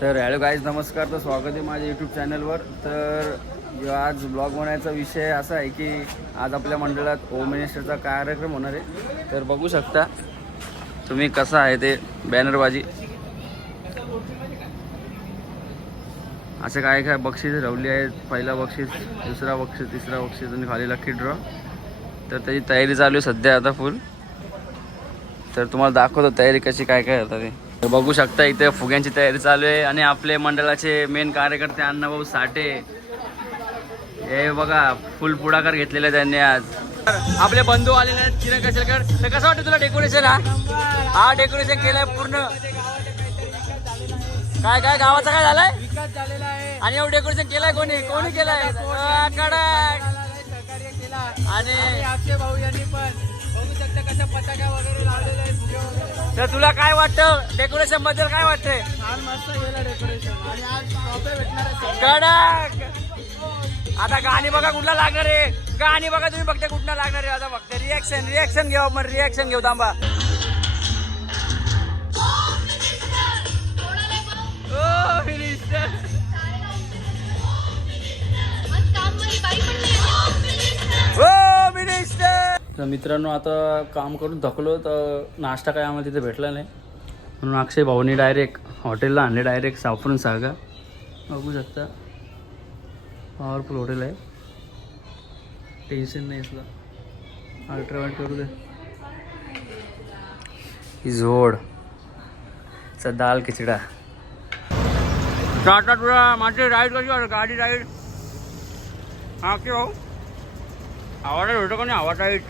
तर hello guys, नमस्कार. तर स्वागत आहे माझ्या यूट्यूब चॅनलवर. तर आज ब्लॉग बनवायचा विषय असा आहे की आज आपल्या मंडळात होम मिनिस्टरचा कार्यक्रम होणार आहे. तर बघू शकता तुम्ही कसं आहे ते बॅनरबाजी, असे काय काय बक्षीस ठेवली आहेत. पहिला बक्षीस, दुसरा बक्षीस, तिसरा बक्षीस आणि खाली लकी ड्रॉ. तर त्याची तयारी चालू आहे सध्या आता फुल. तर तुम्हाला दाखवतो तयारी कशी काय काय होतं ते. तर बघू शकता इथे फुग्यांची तयारी चालू आहे. आणि आपले मंडळाचे मेन कार्यकर्ते अण्णाभाऊ साठे हे बघा फुल पुढाकार घेतलेला त्यांनी आज. आपले बंधू आलेले आहेत किरण कशेलकर. तर कसं वाटतं तुला डेकोरेशन? हा डेकोरेशन केलंय पूर्ण. काय काय गावाचा काय झालाय विकास झालेला आहे. आणि एवढं डेकोरेशन केलंय कोणी कोणी केलंय? आणि आपले भाऊ यांनी पण बघू शकता कसं पताका वगैरे लावलेला आहे. तर तुला काय वाटतं डेकोरेशन बद्दल? काय वाटतंय? आज मस्त गेलं डेकोरेशन आणि आज ट्रॉफी भेटणार आहे कडक. आता गाणी बघा कुठला लागणार आहे. गाणी बघा तुम्ही बघता कुठला लागणार आहे. आता फक्त रिॲक्शन घेऊ. मग रिॲक्शन घेऊ. थांबा. तर मित्रांनो, आता काम करून थकलो तर नाश्ता काय आम्हाला तिथे भेटला नाही, म्हणून अक्षय भाऊनी डायरेक्ट हॉटेलला आणले. डायरेक्ट साफरून सागा. बघू शकता पॉवरफुल हॉटेल आहे. टेन्शन नाही असला. अल्ट्रावाईट करू दे. ही झोड चा दाल खिचडा. टाटा तुला माझी राईड कशी वाटत? गाडी राईड हा की हो आवाज होतो का नाही? आवाज राईड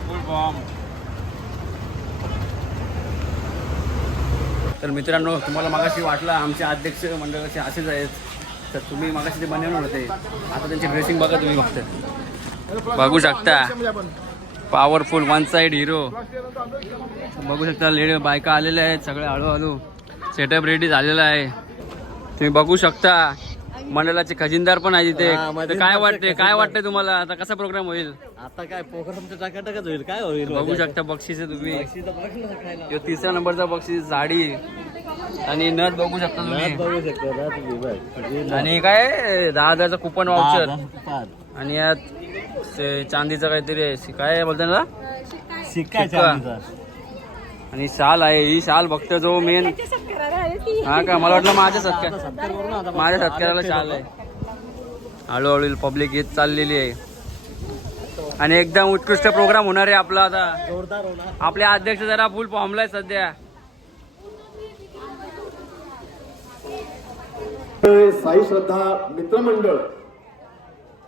फुल बॉम्ब. तर मित्रांनो, तुम्हाला मागाशी वाटलं आमचे अध्यक्ष मंडळाचे असेच आहेत, तर तुम्ही मागाशी ते बनवून होते. आता त्यांची ड्रेसिंग बघा तुम्ही. बघू शकता पॉवरफुल वन साइड हिरो. बघू शकता लेडी बायका आलेल्या आहेत सगळे. हळूहळू सेटअप रेडी झालेला आहे. तुम्ही बघू शकता मंडळाचे खजिनदार पण आहे तिथे. तर काय वाटते? काय वाटतंय तुम्हाला आता कसा प्रोग्राम होईल? आता काय प्रोग्राम टाकाटाकच होईल. काय होईल बघू शकता बक्षीस आहे तुम्ही. तिसऱ्या नंबरचा बक्षीस साडी आणि नथ बघू शकता तुम्ही. आणि काय 10,000चा कुपन वाउचर. आणि यात चांदीचं काहीतरी आहे. काय बोलतात ना? शिक्का. आणि शाल आहे. ही शाल फक्त जो मेन हा का मला वाटलं माझ्या सत्काराला शाल आहे. हळूहळू पब्लिक येत चाललेली आहे आणि एकदम उत्कृष्ट प्रोग्राम होणार आहे आपला. आता आपले अध्यक्ष जरा फुल फॉर्मला सध्या. साई श्रद्धा मित्रमंडळ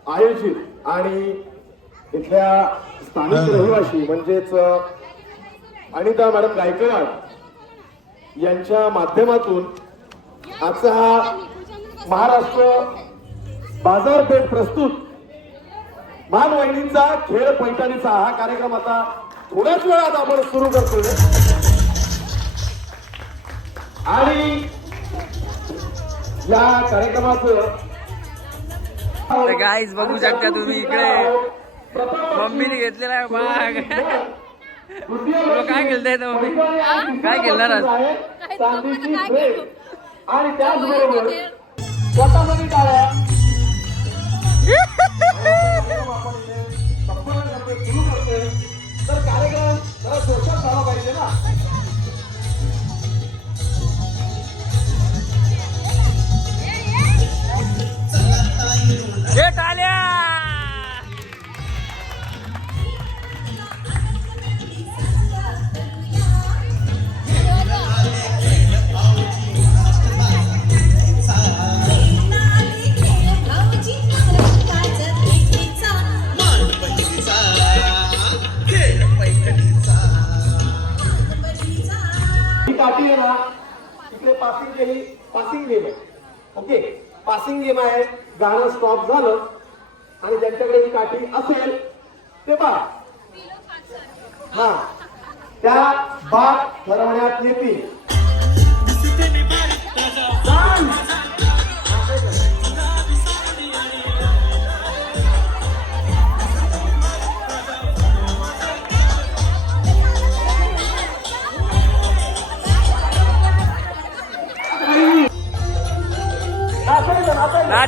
आयोजित आणि इथल्या स्थानिक रहिवासी म्हणजेच अनिता मॅडम गायकवाड यांच्या माध्यमातून आजचा हा महाराष्ट्र बाजारपेठ प्रस्तुत मानवहिनींचा खेळ पैठणीचा हा कार्यक्रम आता थोड्याच वेळात आपण सुरू करतोय. आणि या कार्यक्रमाचं गाईज बघू शकता तुम्ही. इकडे मम्मीने घेतलेला आहे भाग. काय खेळताय मम्मी? काय खेळणार आज? आणि त्याचबरोबर स्वतःमध्ये टाळ्या तर कार्यक्रम जरा जोशात झाला पाहिजे ना. टाळ्या. काठी आहे ना, इकडे पासिंग गेम आहे. ओके, पासिंग गेम आहे. गाणं स्टॉप झालं आणि ज्यांच्याकडे ही काठी असेल ते बाद. हा, त्या बाद ठरवण्यात येतील.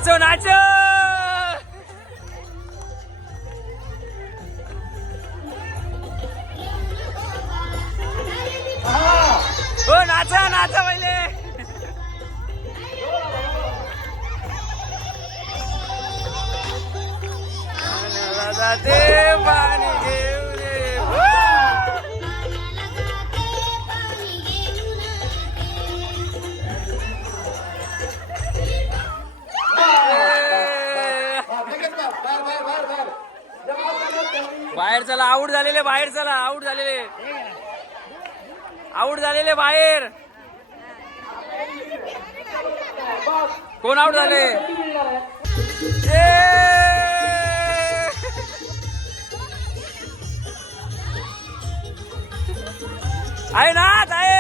Nacho nacho. हो नाचा नाचा पहिले. जाते पाणी घेऊन ये. बाहेर चला. आऊट झालेले बाहेर चला. आऊट झालेले बाहेर. कोण आऊट झाले. आहे ना आहे.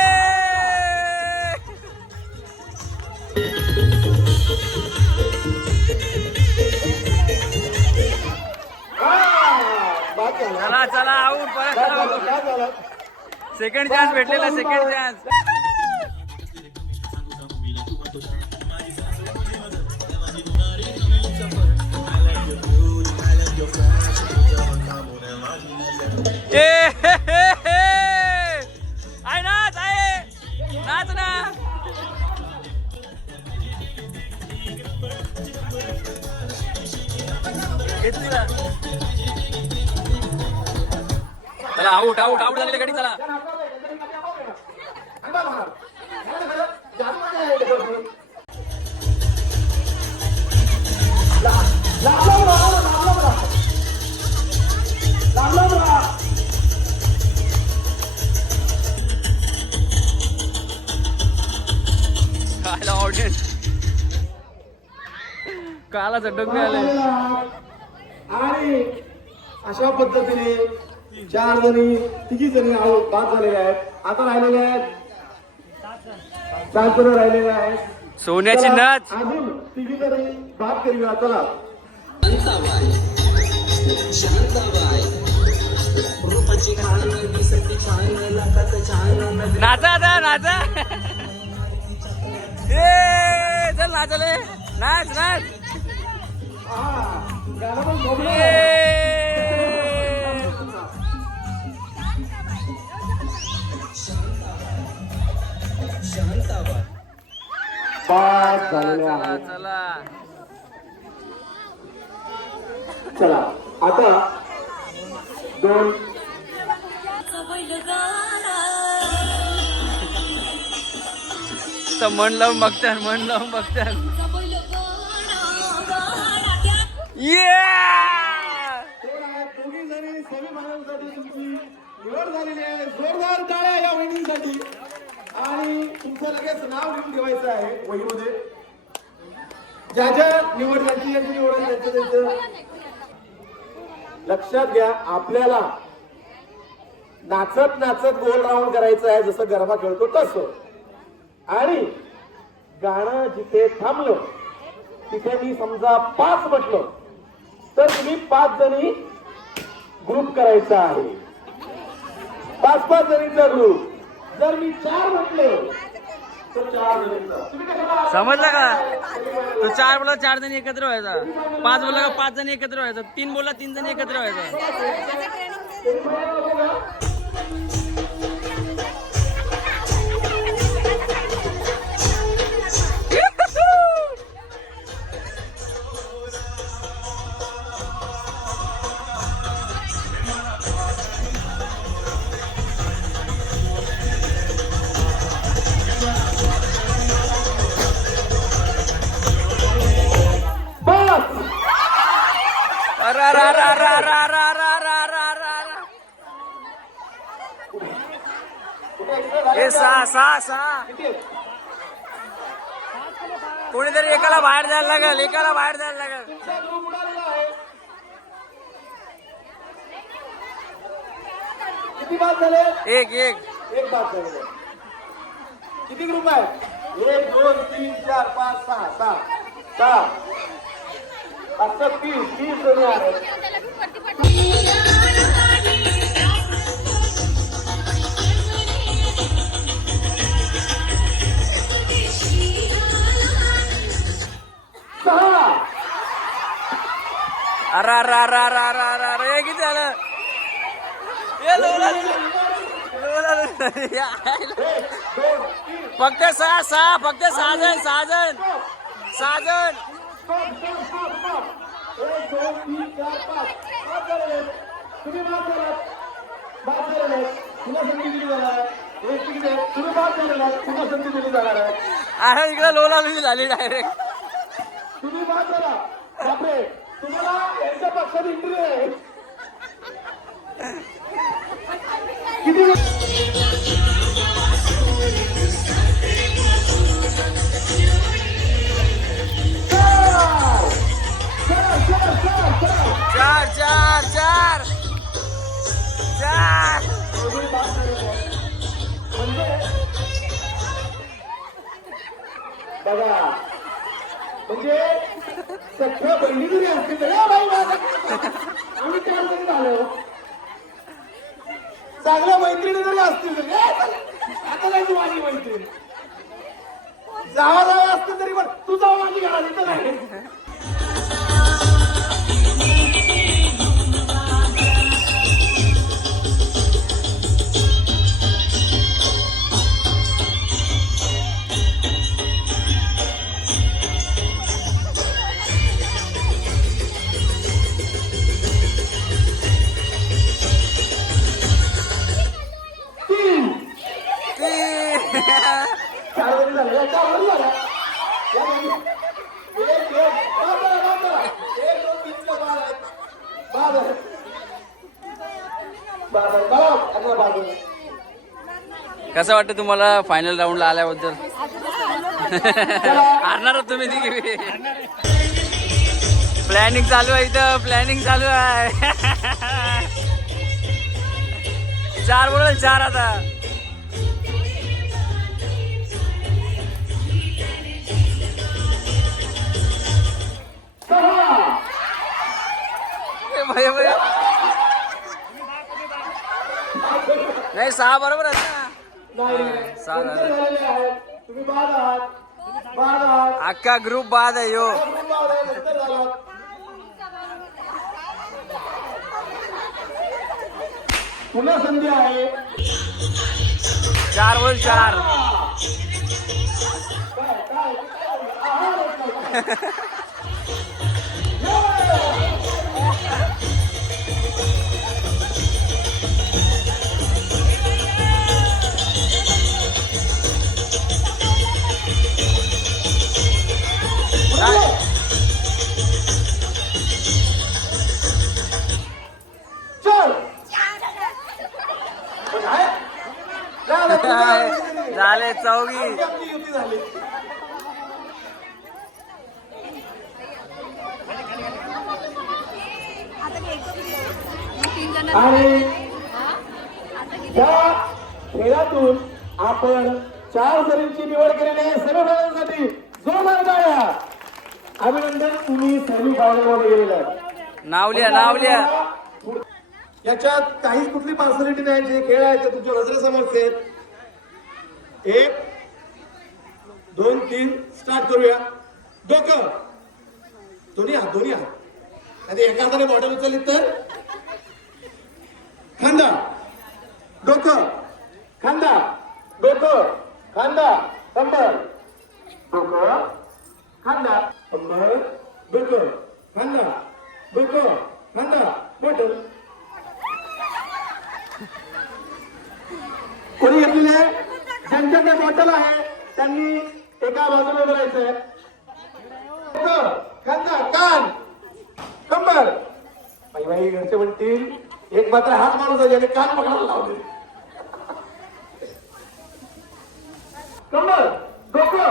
चला चला आऊट. परत सेकंड चान्स भेटलेला. Second chance. आहे नाच आहे. नाच ना. चला आऊट आऊट आऊट झालेली गाडी. चला खायला ऑडियन्स काला चटक मिळाले. आणि अशा पद्धतीने 4 जणी 3 जणी आऊट बाद झालेले आहेत. आता राहिलेले आहेत 7 जण राहिलेले आहेत. सोन्याची नाच. अजून 3 जणी बाद करूया. चला नाचा आता नाचा. चल नाचले. नाच नाच. गाणं पण बघूया. बाद झालेले चला आहेत. चला. चला आता 2 तर मन लावून बघतात. मन लावून बघतात. दोघी जणी सेमीफायनलसाठी तुमची निवड झालेली आहे. जोरदार टाळ्या या वहिनींसाठी. आणि तुमचं लगेच नाव लिहून ठेवायचं आहे वहीमध्ये. ज्या ज्या निवड यांची निवड आहे त्यांचं लक्षात घ्या. आपल्याला नाचत नाचत गोल राऊंड करायचं आहे जसं गरबा खेळतो तसं. आणि गाणं जिथे थांबलं तिथे मी समजा 5 म्हटलं तर तुम्ही 5 जणी ग्रुप करायचा आहे. 5-5 जणींचा ग्रुप. जर मी 4 म्हटले तर 4 जणींचा. समजलं का. तो 4 बोला 4 जणी एकत्र व्हायचा. 5 बोला का 5 जणी एकत्र व्हायचा. 3 बोला 3 जणी एकत्र व्हायचा. कोणीतरी एकाला बाहेर जायला लागेल. एकाला बाहेर जायला लागेल. किती बाद झाले. एक बाद झाले. किती ग्रुप आहेत. 1 2 3 4 5 6 7 आता 30 जणी आहेत. अरे अरे अरे अरे अरे अरे अरे हे किती झालं हे फक्त सहा फक्त 6 जण 6 जण 6 जण 1 2 3 4 5 5 झालेले आहेत. तुम्ही बाद झालेले आहेत. पुन्हा संधी दिली जाणार आहे. एक तिकीट आहे. तुम्ही बाद झालेला आहे. पुन्हा संधी दिली जाणार आहे. अरे इकडे लोला झाली डायरेक्ट तुम्ही बाद झाला. बापरे, तुम्हाला यांच्या पक्षात इंटरव्ह्यू आहे. किती चार चार चार चार बघा, म्हणजे सख्या बहिणी जरी असतील तरी आम्ही चार जरी झालो, चांगल्या मैत्रिणी जरी असतील तरी आता नाही तू माझी मैत्रीण जावा असतील तरी पण तू जाऊ माझी घरा तिथं नाही. चार जरी झाले या चार जरी झाल्या या दोन्ही. एक बाद झाला. 1 2 3 4 बाद आहे. कसं वाटतं तुम्हाला फायनल राऊंडला आल्याबद्दल हारणार तुम्ही तिघे प्लॅनिंग चालू आहे इथं प्लॅनिंग चालू आहे 4 बरोबर 4 आता नाही 6 बरोबर आहेत ना तुम्ही बाद आहात. अख्खा ग्रुप बाद आहे यो पुन्हा संधी आहे 4 बरोबर 4 झाले 4 युती झाली. आणि या खेळातून आपण 4 जणींची निवड केलेली आहे सेमीफायनलसाठी. जोरदार टाळ्या. अभिनंदन, तुम्ही सेमीफायनल मध्ये गेलेला आहे. नाव लिहा याच्यात काहीच कुठली पार्सलिटी नाही. जे खेळ आहे ते तुमच्या नजरेसमोरच आहेत. 1 2 3 स्टार्ट करूया. डोकं दोन्ही हात आणि एका हाताने बॉटल उचलली तर खांदा डोकं खांदा डोकं खांदा कंबर डोकं खांदा कंबर डोकं खांदा डोकं खांदा बॉटल. कोणी घेतलेले आहे? ज्यांच्याकडे बॉटल आहे त्यांनी एका बाजूला उभं राहायचंय. खांदा कान कंबर. बाई घरचे म्हणतील एक मात्र हात माणूस आहे ज्याने कान पकडायला लावले. कंबर डोकं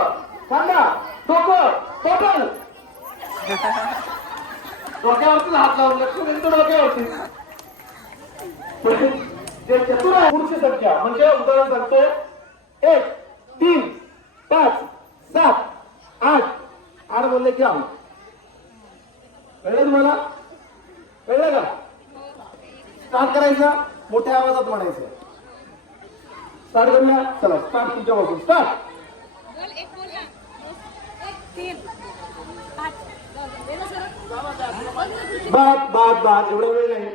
खांदा डोकं बॉटल. डोक्यावरती हात लावून लक्ष देतो डोक्यावरती. जे चतुर आहे पुरुष संख्या म्हणजे उदाहरण सांगतो 1 3 5 7 8 8 बोलले की आम्ही कळलं तुम्हाला? कळलं का? स्टार्ट करायचा मोठ्या आवाजात म्हणायचं. स्टार्ट करूया. चला स्टार्ट तुमच्या बघून स्टार्ट. 1 2 3 5 बाद एवढा वेळ नाही.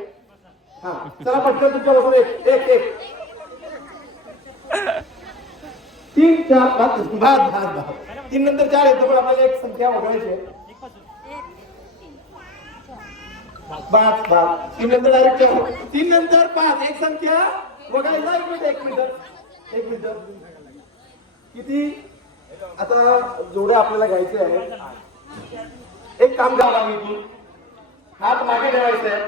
हा चला पटकन तुमच्या बसून एक एक एक 3 4 बाद 3 नंतर 4 येतं पण आपल्याला एक संख्या वगळायची आहे. बाद 3 नंतर डायरेक्ट 3 नंतर 5 एक संख्या वगळायचा. एक मिनिट किती आता जेवढं आपल्याला घ्यायचं आहे एक काम करावं लागेल. इथून हात मागे ठेवायचे आहे.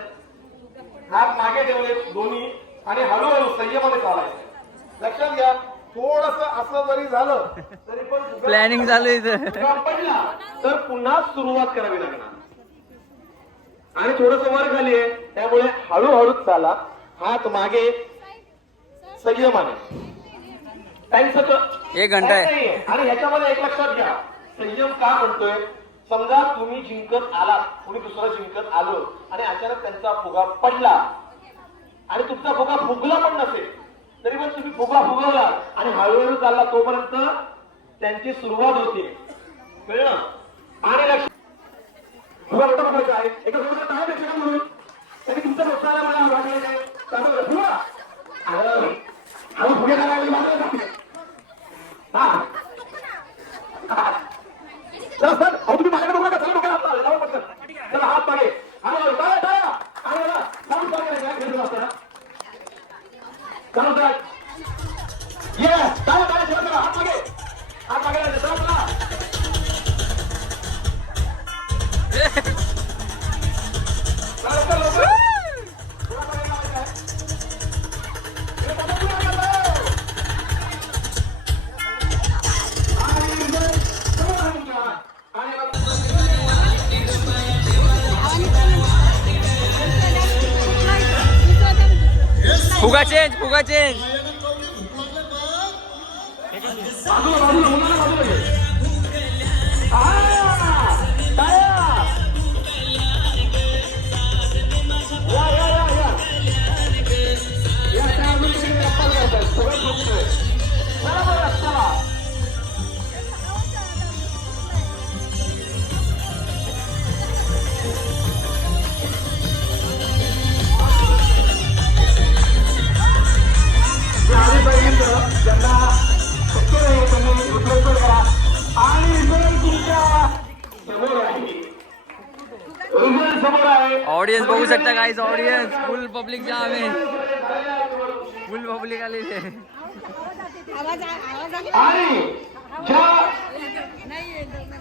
हात मागे ठेवले दोन्ही आणि हळूहळू संयमाने चालायचं. लक्षात घ्या थोडस असं जरी झालं तरी पण प्लॅनिंग चालू आहे पडला तर पुन्हा सुरुवात करावी लागणार आणि थोडस वर खाली आहे त्यामुळे हळूहळू चाला. हात मागे संयमाने. टाइम 1 घंटा आहे. आणि ह्याच्यामध्ये एक लक्षात घ्या संयम का म्हणतोय. समजा तुम्ही जिंकत आलात कोणी दुसरा जिंकत आलो आणि अचानक त्यांचा फुगा पडला आणि तुमचा फुगा फुगला पण नसेल तरी पण तुम्ही फुगा फुगवला आणि हळूहळू चालला तोपर्यंत त्यांची सुरुवात होते. कळलं. आणि लक्ष फुगा मोठा फुगायचा आहे. एका सोबत काय लक्षात म्हणून त्यांनी तुमचा दोस्ताला मला वाटलं काय चालू फुगा फुगे करायला हा चला सर अहो तुम्ही माझ्याकडे बघा का. चला डोक्याला पटकन चला हात मागे आणि टाळ्या टाळ्या आणि साऊंड मागे असताना चला सर ये टाळ्या टाळ्या चला हात मागे चला चला फुगा चेंज ऑडियन्स बघू शकता गाईज. ऑडियन्स फुल पब्लिक जाम आहे. फुल पब्लिक आलेली आहे. आणि ज्या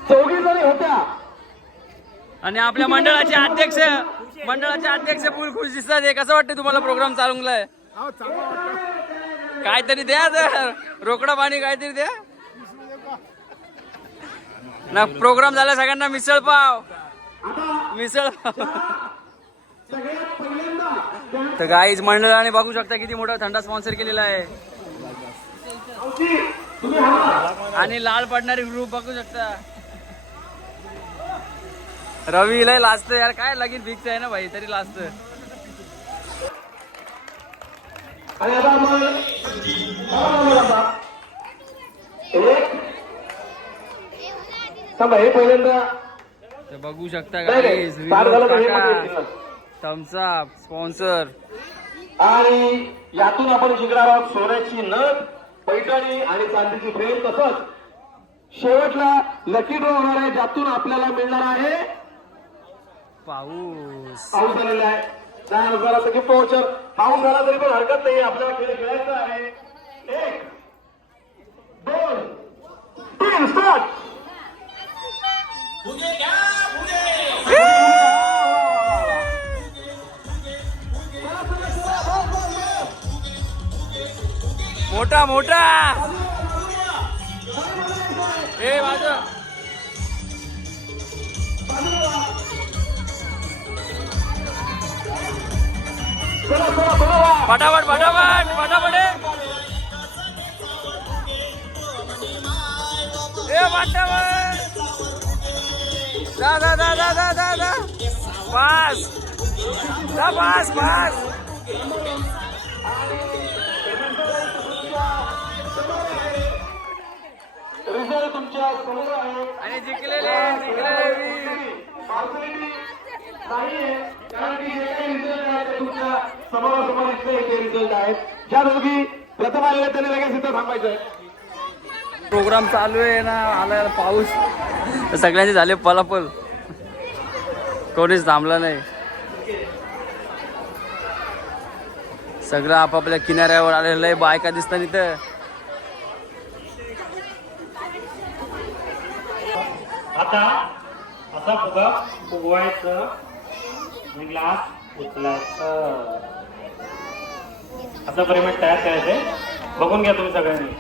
4 जणी होत्या आणि आपल्या मंडळाचे अध्यक्ष फुल खुश दिसतात. हे कसं वाटतं तुम्हाला प्रोग्राम चालवलाय. काहीतरी द्या तर रोकडा पाणी काहीतरी द्या ना. प्रोग्राम झाला सगळ्यांना मिसळ पाव. तर गाईज मंडळाने बघू शकता किती मोठा थंडा स्पॉन्सर केलेला आहे. आणि लाल पडणारी ग्रुप बघू शकता. रवी लय लाजत यार. काय लगीन फिक्स आहे ना भाई तरी लाजत. आणि आता आपण हे पहिल्यांदा तर बघू शकता गाईज. Thums Up sponsor. आणि यातून आपण जिंकणार आहोत सोन्याची नथ, पैठणी आणि चांदीची फ्रेम. तसंच शेवटला लकी ड्रॉ होणार आहे ज्यातून आपल्याला मिळणार आहे पाऊस आलेला आहे. त्यानुसार गिफ्ट वाउचर. पाऊस झाला तरी पण हरकत नाही. आपल्याला खेळ खेळायचा आहे. 1 2 3 स्टार्ट. मोठा ए माझं फटाफट ए फटाफट जा पास रिझल्ट तुमच्या समोर आहे. आणि जिंकलेले मार्सलिटी नाहीये, कारण की जे काही रिझल्ट आहेत ते तुमच्या समोरासमोर इथे रिझल्ट आहेत. ज्या दोघी प्रथम आलेल्या त्यांनी लगेच इथं थांबायचं आहे. प्रोग्राम चालू आहे ना, आला पाऊस तर सगळ्यांचे झाले पलापल, कोणीच थांबला नाही. सगळं आपापल्या किनाऱ्यावर आलेलं आहे. बायका दिसतात इथं. आता असा फुगा फुगवायचं, ग्लास उचलायचं, असं परिमेट तयार करायचंय. बघून घ्या तुम्ही सगळ्यांनी.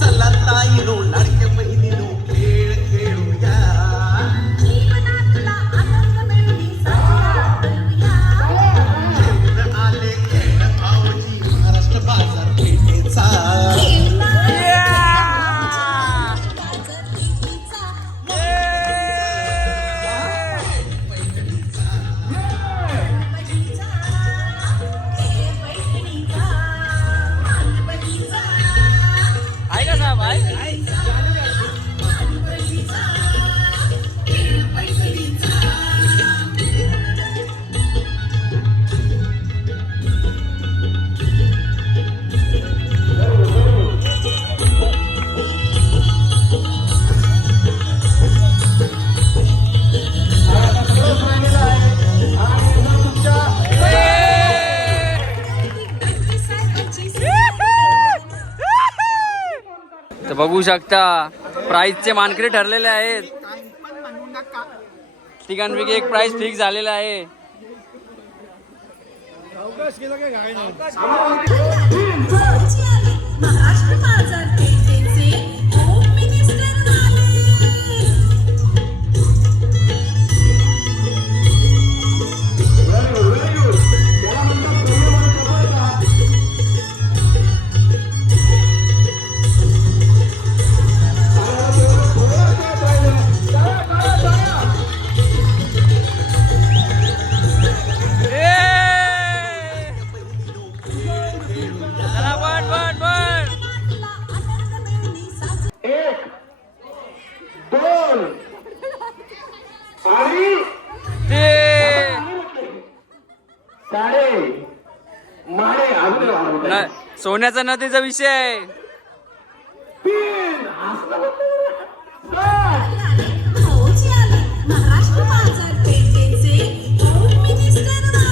चला ताईनो लाडक्या बहिणीनो खेळ खेळूया. जीवनातला आनंद मिळवी साजरा करूया. खेळ आले खेळ भाऊजी महाराष्ट्र बाजारपेठेचा. आहे का साहेब? आहे तर बघू शकता प्राइजचे मानकरी ठरलेले आहेत. तिघांपैकी एक प्राइज फिक्स झालेला आहे. महाराष्ट्र बाजारपेठेचे होम मिनिस्टर आले. चला पण पण पण आनंद मिळवी साजरा. 1 2 आणि ते साडे माडे अजून वाढवत आहे. सोन्याचा नदीचा विषय आहे. 3 असं भाऊजी आले. महाराष्ट्र बाजारपेठेचे होम मिनिस्टर आले.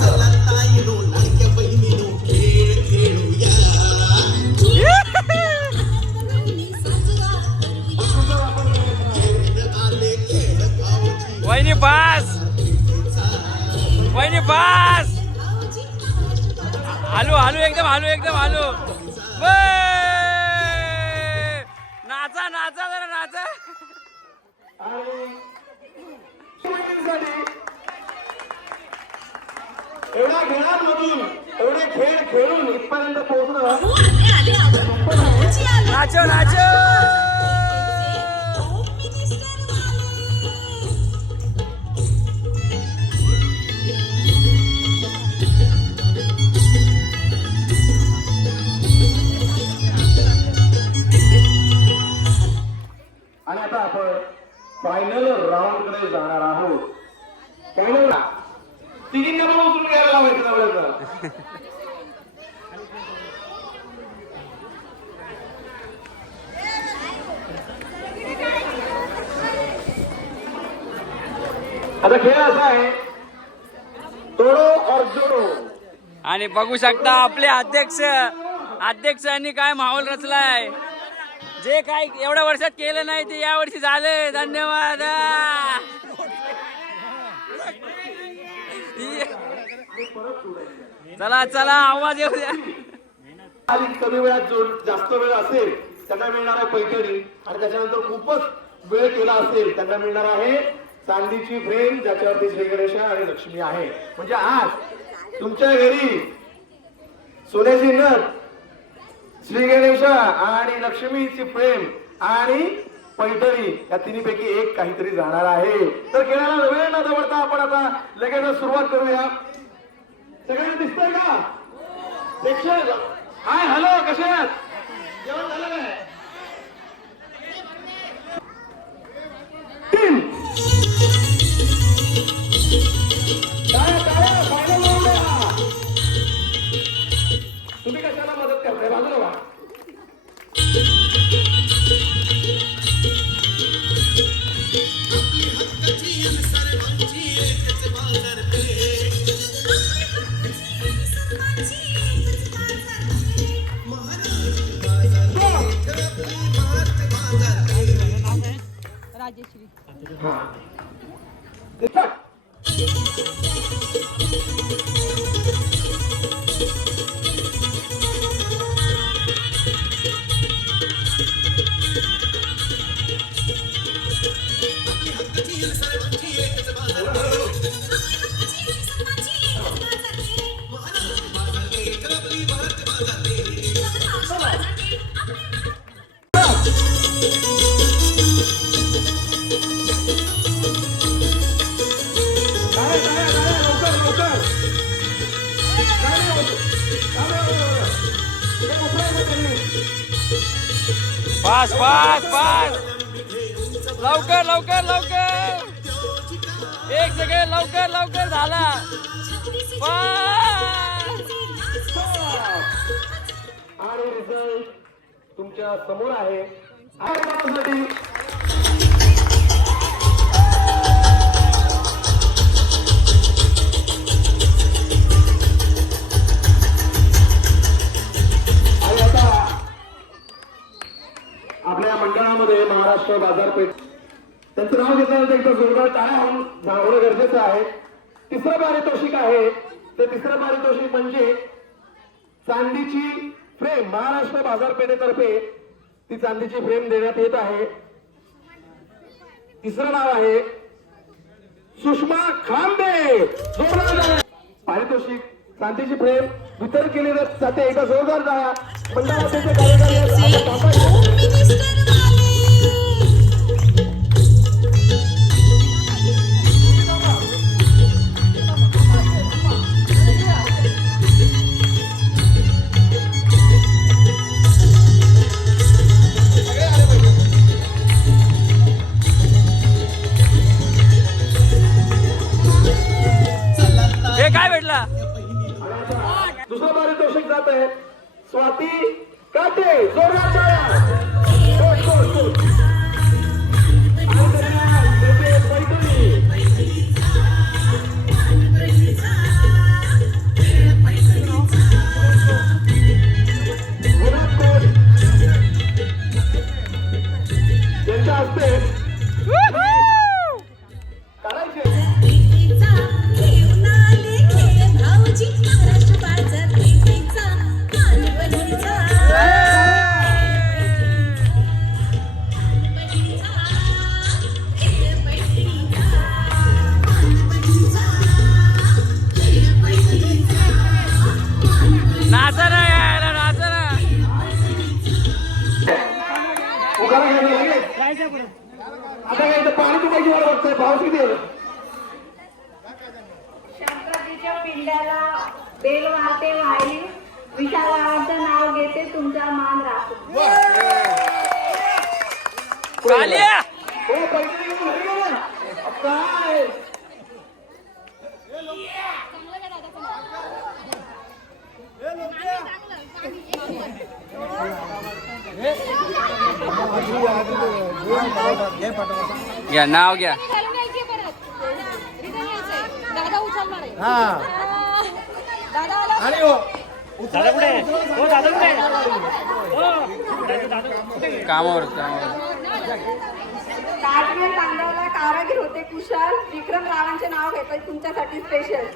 चला ताईनो लाडक्या बहिणीनो खेळ खेळूया. आनंद मिळवी साजरा करूया. खेळ आले खेळ भाऊजी वहिनी पास, वहिनी पास. भाऊजी महाराष्ट्र बाजारपेठेचे. हालू हालू एकदम हालू एकदम हालू. वे! नाचा नाचा जरा नाचा. एवढ्या खेळांमधून एवढे खेळ खेळून इथपर्यंत पोहोचणं आले आले भाऊजी आले. Nacho nacho. होम मिनिस्टर आले. आणि आता आपण फायनल राऊंड कडे जाणार आहोत. फायनल तिघींना पण उचलून घ्यायला लावायचं लावायचं. आता खेळ असा आहे, तोडो और जोडो. आणि बघू शकता आपले अध्यक्षांनी काय माहोल रचलाय. जे काय एवढ्या वर्षात केलं नाही ते या वर्षी झाले. धन्यवाद. चला चला आवाज येऊ द्या. आणि कमी वेळात जो जास्त वेळ असेल त्यांना मिळणार आहे पैठणी, आणि त्याच्यानंतर खूपच वेळ केला असेल त्यांना मिळणार आहे चांदीची फ्रेम ज्याच्यावरती श्री गणेश आणि लक्ष्मी आहे. म्हणजे आज तुमच्या घरी सोन्याची नथ, श्री गणेश आणि लक्ष्मीची फ्रेम आणि पैठणी या तिन्हीपैकी एक काहीतरी जाणार आहे. तर खेळाला वेळ न दवडता आपण आता लगेच सुरुवात करूया. सगळ्यांना दिसतंय का? प्रेक्षक हाय हॅलो कसे आहात? जेवण झालं काय? टीम तुम्ही कशाला मदत करताय? बाजूला वा. राजेश्री हा. स्टार्ट. पास पास पास लवकर लवकर लवकर एक सेकंड लवकर लवकर झाला पास. आणि रिझल्ट तुमच्या समोर आहे. आयोजनासाठी आणि आता आपल्या मंडळामध्ये महाराष्ट्र बाजारपेठ त्यांचं नाव घेतल्यानंतर एकदा जोरदार टाळ्या होऊन होणं गरजेचं आहे. तिसरं पारितोषिक आहे. ते तिसरं पारितोषिक म्हणजे चांदीची फ्रेम. महाराष्ट्र बाजारपेठेतर्फे ती चांदीची फ्रेम देण्यात येत आहे. तिसरं नाव आहे सुषमा खांबे. जोरदार पारितोषिक चांदीची फ्रेम वितरण केली जाते. एकदा जोरदार टाळ्या. मंडळाचे जे कार्यकारी आहेत, आता थांबायचं. होम मिनिस्टर वाले हे काय भेटला? दुसरं पारितोषिक जात आहे स्वाती काटे. जोरदार टाळ्या. कोट, कोट, कोट. आणि त्यांना देते पैठणी. गुलाब कोट. त्यांच्या हस्ते काढायचे. पेठेचा घेऊन आले खेळ भाऊजी महाराष्ट्र बाजार पेठेचा मालवणीचा खेळ पैठणीचा मालवणीचा खेळ पैठणीचा नाचा ना यायला नाचा ना. उगारा घ्यायला लगेच. आता काय इथं पाणी तुटायची वाट बघतोय. पाऊस किती आहे? शंकरजीच्या पिंड्याला बेल वाहते वाहिली विशालाचं नाव घेते तुमचा मान राखून. आलिया हो, पैसे घेऊन घरी गेला. काय? घ्या नाव घ्या. दादा उचलणार आहे. दादा आला. दादा कुठे आहे? हो दादा कुठे आहे? हो दादा कुठे आहे? कामावर कामावर. ताजमहल बांधवायला कारागीर होते कुशाल. विक्रम रावांचे नाव घेतोय तुमच्यासाठी स्पेशल.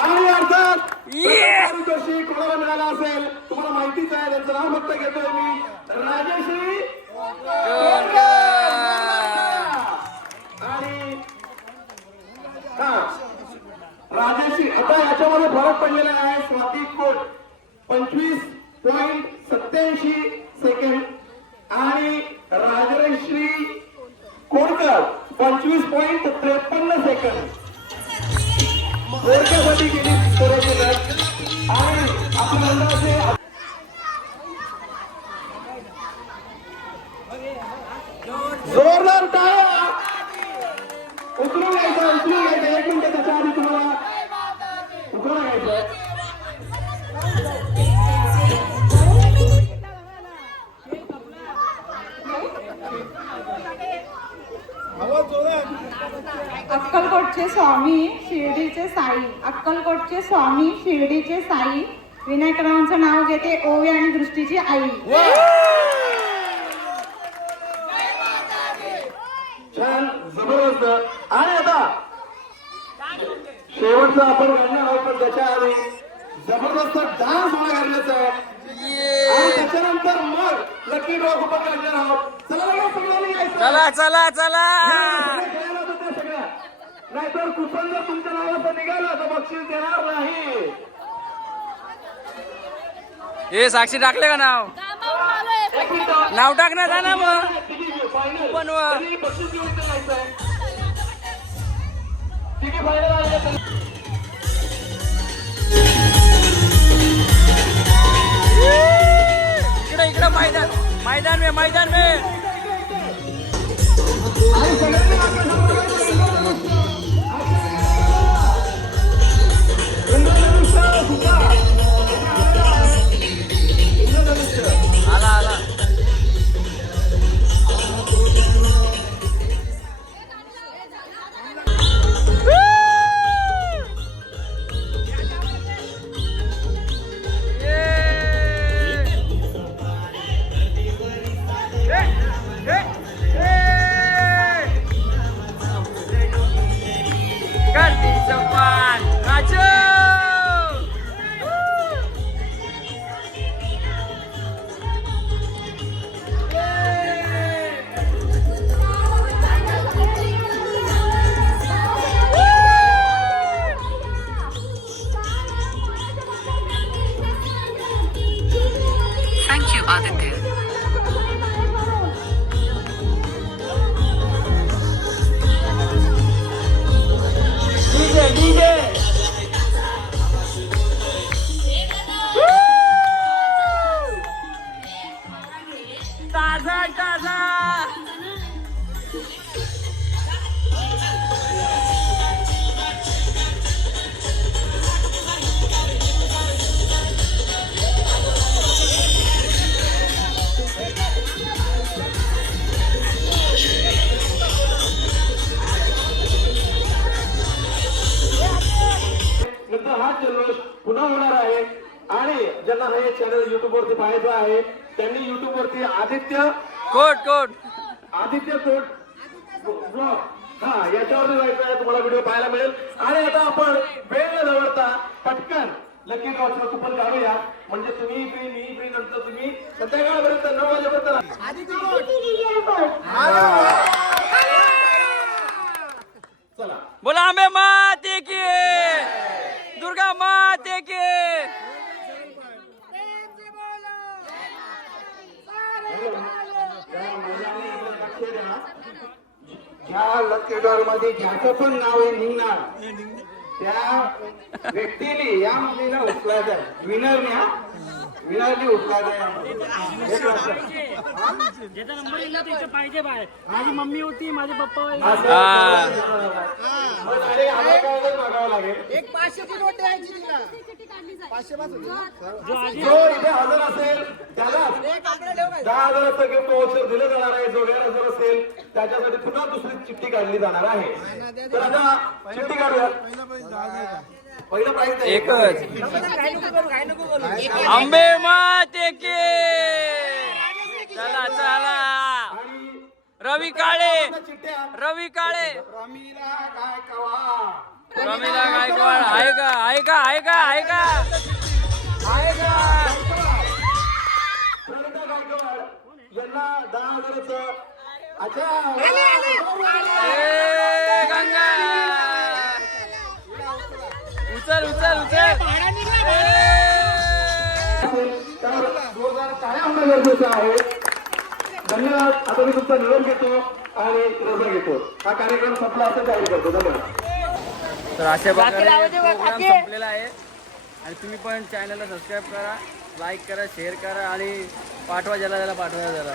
आणि अर्थात पारितोषिक कोणाला मिळाला असेल तुम्हाला माहितीच आहे. त्यांचं नाव फक्त घेतोय मी. राजेश्री. आता याच्यामध्ये फरक पडलेला आहे. स्वाती कोट 25.87 सेकंड आणि राजश्री कोणकर 25.53 सेकंड थोडक्यासाठी गेली करायची आणि आपण अंदाजे जोरदार टाळ्या. उचलून घ्यायचं 1 मिनिट त्याच्या आधी तुम्हाला उचलून घ्यायचं. अक्कलकोटचे स्वामी शिर्डीचे साई, अक्कलकोटचे स्वामी शिर्डीचे साई, विनायकरावांचं नाव घेते ओवी आणि दृष्टीची आई. छान जबरदस्त. आणि आता शेवटचं आपण गाणं आहोत पण त्याच्या आधी जबरदस्त डान्स मला घालण्याचा आहे आणि त्याच्यानंतर मग लकी ड्रॉ कुपन काढणार आहोत. चला बघा सगळ्यांनी यायचं. चला चला चला खेळायला होतं त्या सगळ्या. नाहीतर कुपन जर तुमच्या नावाचं निघालं तर बक्षीस देणार नाही. हे साक्षी टाकले का नाव? एक मिनिट. नाव टाक ना जा ना मग फायनल बनवा. बक्षीस घेऊन इथं जायचंय. ठीक आहे फायनल आले. इकडे इकडे मैदान में आणि सगळ्यांनी आपल्या इंद्रधनुष्य सुद्धा इंद्रधनुष्य आला आला. Thank you, Aditya. ताजा ताजा नंतर हा जल्लोष पुन्हा होणार आहे. आणि ज्यांना हे चॅनल युट्यूब वरती पाहायचं आहे त्यांनी युट्यूब वरती आदित्य कोट ब्लॉग याच्यावरती जायचं आहे. तुम्हाला व्हिडिओ पाहायला मिळेल. आणि आता आपण वेळ न दवडता पटकन लकी ड्रॉचं कुपन काढूया. म्हणजे तुम्ही फ्री मी फ्री नंतर तुम्ही संध्याकाळपर्यंत 9 वाजेपर्यंत चला. बोला आंबे माते की दुर्गा माते की. ज्या लकी ड्रॉ मध्ये ज्याचं पण नाव आहे निघणार त्या व्यक्तीने या मुलीला उचलायचं आहे. विनरने उचलायचं ज्याचा नंबर येईल ना त्याचं पाहिजे बाय. माझी मम्मी होती, माझे पप्पा होते. मागावं लागेल. एक 500ची नोट द्यायची तिला. 500 जो इथे हजर असेल त्याला 10,000चं गिफ्ट व्हाउचर दिलं जाणार आहे. जो गैरहजर असेल त्याच्यासाठी पुन्हा दुसरी चिठ्ठी काढली जाणार आहे. तर आता चिठ्ठी काढूया. पहिलं प्राइस एकच आंबे माते की. चला चला रवी काळे रमीला गायकवाड रमीला गायकवाड आहे का प्रणिता गायकवाड यांना 10,000चं. अच्छा गंगा उचल गरजेचं आहे. धन्यवाद. आता मी तुमचा निरोप घेतो आणि रजा घेतो. हा कार्यक्रम संपला असं जाहीर करतो. धन्यवाद. तर अशा प्रकारे प्रोग्राम संपलेला आहे आणि तुम्ही पण चॅनलला सबस्क्राईब करा, लाईक करा, शेअर करा आणि पाठवा ज्याला पाठवा.